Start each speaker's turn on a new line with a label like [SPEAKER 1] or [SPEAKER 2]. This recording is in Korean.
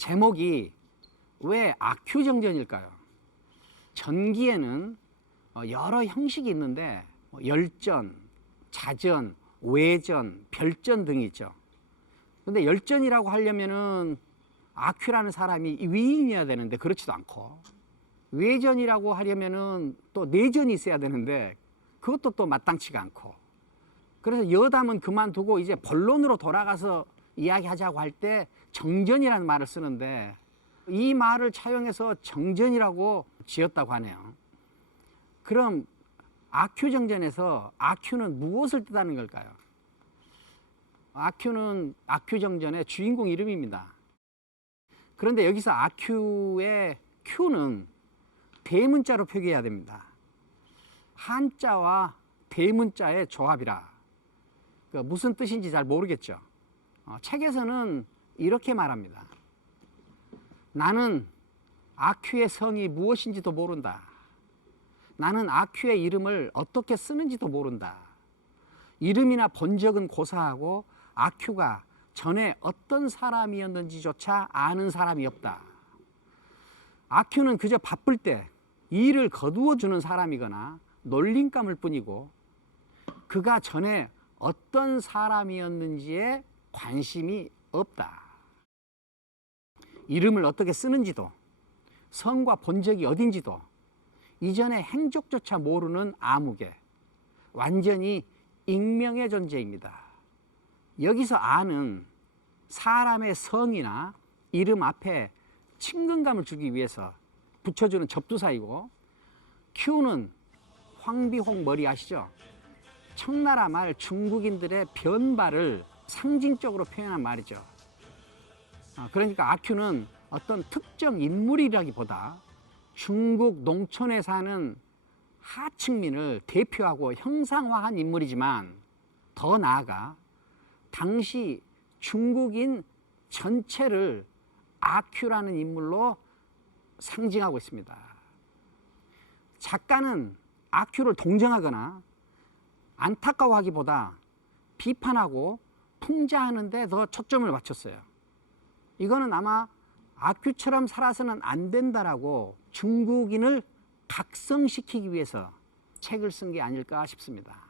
[SPEAKER 1] 제목이 왜 아큐정전일까요? 전기에는 어, 여러 형식이 있는데 뭐 열전, 자전, 외전, 별전 등이 있죠. 근데 열전이라고 하려면은 아큐라는 사람이 위인이어야 되는데 그렇지도 않고 외전이라고 하려면은 또 내전이 있어야 되는데 그것도 또 마땅치가 않고 그래서 여담은 그만두고 이제 본론으로 돌아가서 이야기하자고 할 때 정전이라는 말을 쓰는데 이 말을 차용해서 정전이라고 지었다고 하네요. 그럼 아큐 정전에서 아큐는 무엇을 뜻하는 걸까요? 아큐는 아큐 정전의 주인공 이름입니다. 그런데 여기서 아큐의 큐는 대문자로 표기해야 됩니다. 한자와 대문자의 조합이라. 그 무슨 뜻인지 잘 모르겠죠. 어, 책에서는 이렇게 말합니다. 나는 아큐의 성이 무엇인지도 모른다. 나는 아큐의 이름을 어떻게 쓰는지도 모른다. 이름이나 본적은 고사하고 아큐가 전에 어떤 사람이었는지조차 아는 사람이 없다. 아큐는 그저 바쁠 때 일을 거두어 주는 사람이거나 놀림감일 뿐이고 그가 전에 어떤 사람이었는지에 관심이 없다. 이름을 어떻게 쓰는지도 성과 본적이 어딘지도 이전의 행적조차 모르는 아무개 완전히 익명의 존재입니다. 여기서 아는 사람의 성이나 이름 앞에 친근감을 주기 위해서 붙여주는 접두사이고 큐는 황비홍 머리 아시죠? 청나라 말 중국인들의 변발을 상징적으로 표현한 말이죠. 아, 그러니까 아큐는 어떤 특정 인물이라기보다 중국 농촌에 사는 하층민을 대표하고 형상화한 인물이지만 더 나아가 당시 중국인 전체를 아큐라는 인물로 상징하고 있습니다. 작가는 아큐를 동정하거나 안타까워하기보다 비판하고 풍자하는 데 더 초점을 맞췄어요. 이거는 아마 아큐처럼 살아서는 안 된다라고 중국인을 각성시키기 위해서 책을 쓴 게 아닐까 싶습니다.